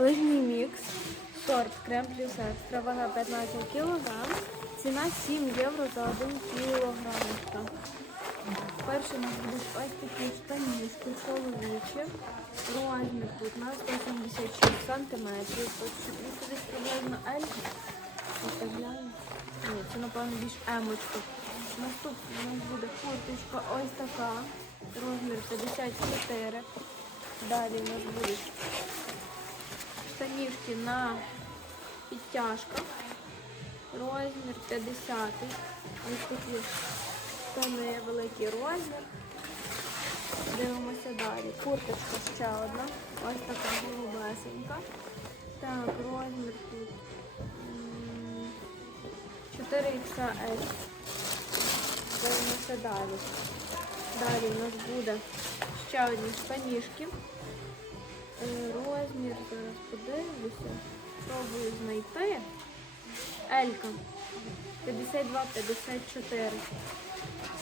Лижний мікс, сорт крем плюс екстра, вага 15 кг, ціна 7 євро за 1 кілограм. Перші у нас будуть ось такі штанішки чоловічі. Розмір тут на 176 сантиметрів. Ось десь приблизно L. Ні, це напевно більш емочка. Наступна у нас буде курточка ось така. Розмір 54. Далі у нас будуть штанішки на підтяжках. Розмір 50. Ось такі штани великий розмір. Дивимося далі. Курточка ще одна. Ось така голубесенька. Так, розмір тут м, 4XL. Дивимося далі. Далі у нас буде ще одні штанішки. Е, Розмір. Пробую знайти. Елька. 52-54.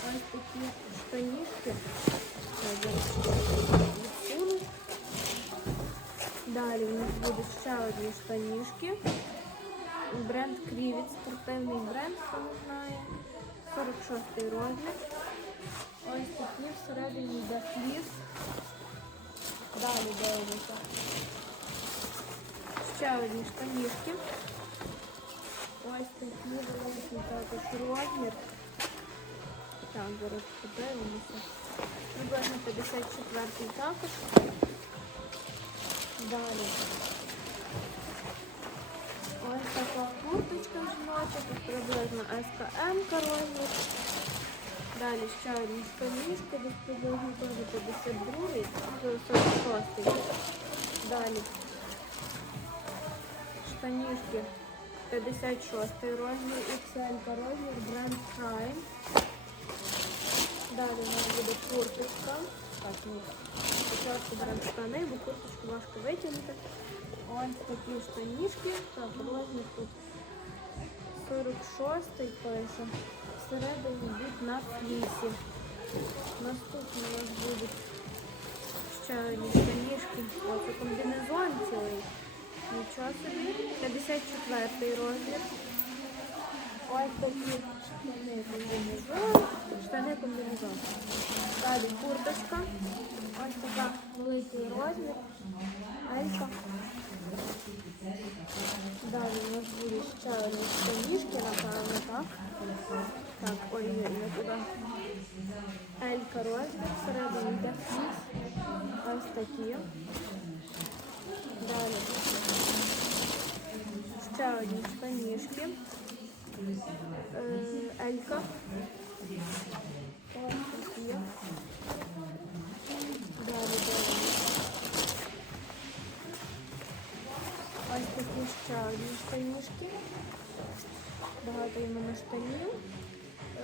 Ось такі штанішки. Далі у нас будуть ще одні штанішки. Бренд Крівіт, спортивний бренд, хто не знає. 46 розмір. Ось такі всередині йде фліс. Далі дивимося. Ще одні штанішки. Ось такі великі також розмір. Так, зараз подивимося. Приблизно 54 також. Далі. Ось така курточка жіноча, тут приблизно СКМ розмір. Далі ще одні штанішки, десь приблизно теж 52 46 Далі штанішки 56 розмір, XL розмір, бренд Prime. Далі у нас буде курточка. Так, ну, спочатку беремо штани, бо курточку важко витягнути. Ось такі штанішки. Так, розмір тут 46 пише. Всередині йдуть на флісі. Наступні у нас будуть ще одні штанішки. О, це комбінезон. Нічого собі. 54 розмір. Ось такі штани комбінезон. Штани комбінезон. Далі курточка. Ось така великий розмір. Елька. Далі у нас будуть ще одні штанішки, напевно, так? Так, ой, не туди. Елька розмір, всередині йде. Ось такі. Далі. Ще одні. Е, Елька. Далі. Ось такі ще одні штанішки. Багато іменно штанів.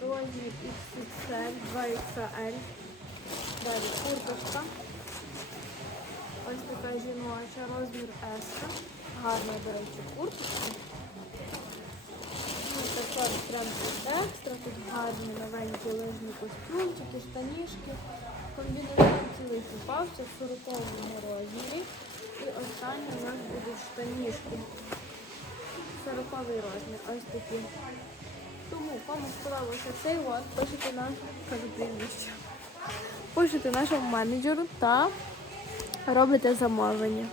Розмір XXL, 2XL. Далі курточка. Ось така жіноча, розмір S. Гарна, до речі, курточка. Ну, Також прям екстра, тут гарні новенькі лижні костюмчики, штанішки. Комбінезон цілий попався в 40 розмірі. І останні у нас будуть штанішки. 40 розмір, ось такі. Тому кому сподобався цей лот, пишете нам, кажу прізвище. Пишете нашому менеджеру та робите замовлення.